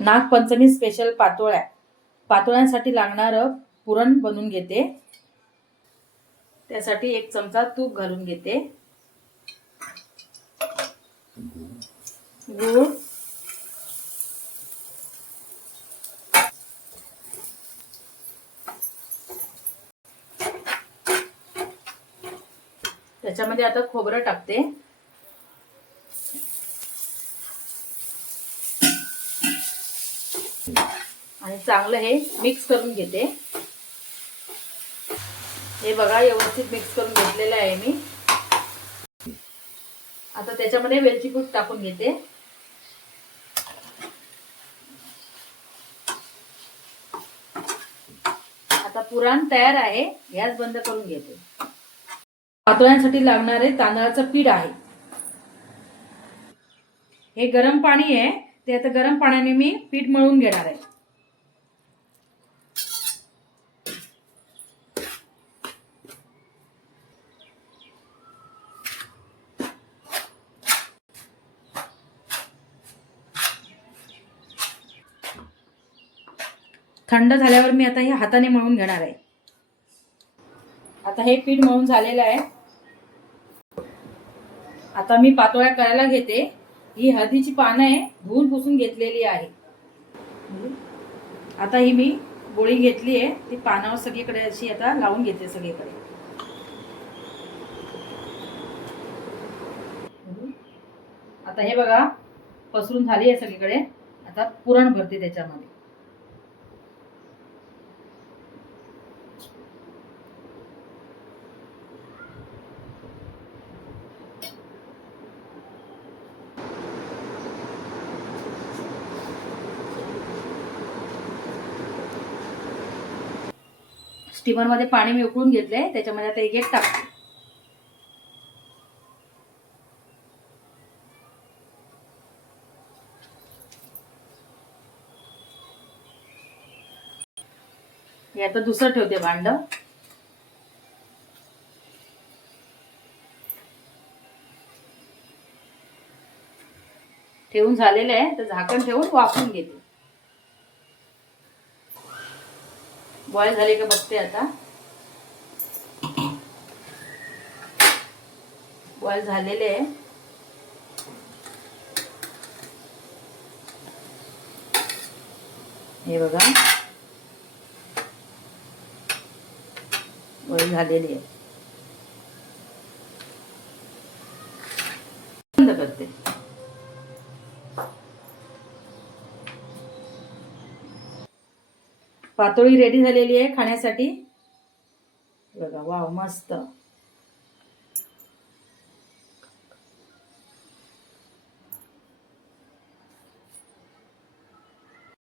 Nagpanchami special पातोळ्यांसाठी लागणारं पुरण बनवून घेते। त्यासाठी 1 चमचा तूप घालून घेते, गूळ, त्याच्यामध्ये आता खोबरं टाकते आणि चांगलं हे मिक्स करून घेते। हे बघा व्यवस्थित मिक्स करून घेतलेलं आहे मी। आता त्याच्यामध्ये वेलची पूड टाकून घेते। आता पुरण तयार आहे, गॅस बंद करून घेते। पातोळ्यांसाठी लागणारे तांदळाचं पीठ आहे। हे गरम पाणी आहे, ते आता गरम पाण्याने मी पीठ मळून घेणार आहे। थंड झाल्यावर मी आता हे हाताने मळून घेणार आहे। आता हे पीठ मळून झालेलं आहे। आता मी पातोळ्या करायला घेते। ही हळदीची पानं आहे, धुवून पुसून घेतलेली आहे। आता ही मी गोळी घेतली आहे, ती पानावर सगळीकडे अशी आता लावून घेते सगळीकडे। आता हे बघा पसरून झाली आहे सगळीकडे। आता पुरण भरते त्याच्यामध्ये। स्टीमर मध्ये पाणी मी उकळून घेतलंय, त्याच्यामध्ये आता एक टाकते। हे आता दुसरं ठेवते भांड। ठेवून झालेलं आहे, तर झाकण ठेवून वाफवून घेते। बॉईल झाले का बघते आता। बॉईल झालेले आहे। हे बघा बॉईल झालेली आहे। बंद करते। पातोळी रेडी झालेली आहे खाण्यासाठी। बघा वाव मस्त।